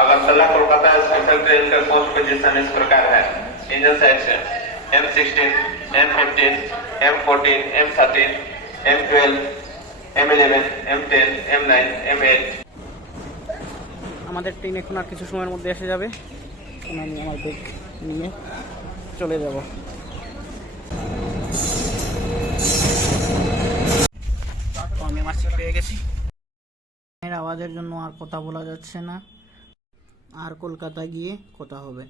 अगरतला Kolkata special train का coach position इस प्रकार है। इंजन साइड से M16, M15, M14, M13, M12, M11, M10, M9, M8। আমাদের ট্রেন এখন আর কিছু সময়ের মধ্যে এসে যাবে। আমি আমার ব্যাগ নিয়ে চলে যাব। আমি আমার সিট পেয়ে গেছি। এর আওয়াজের জন্য আর কথা বলা যাচ্ছে না, আর কলকাতা গিয়ে কথা হবে।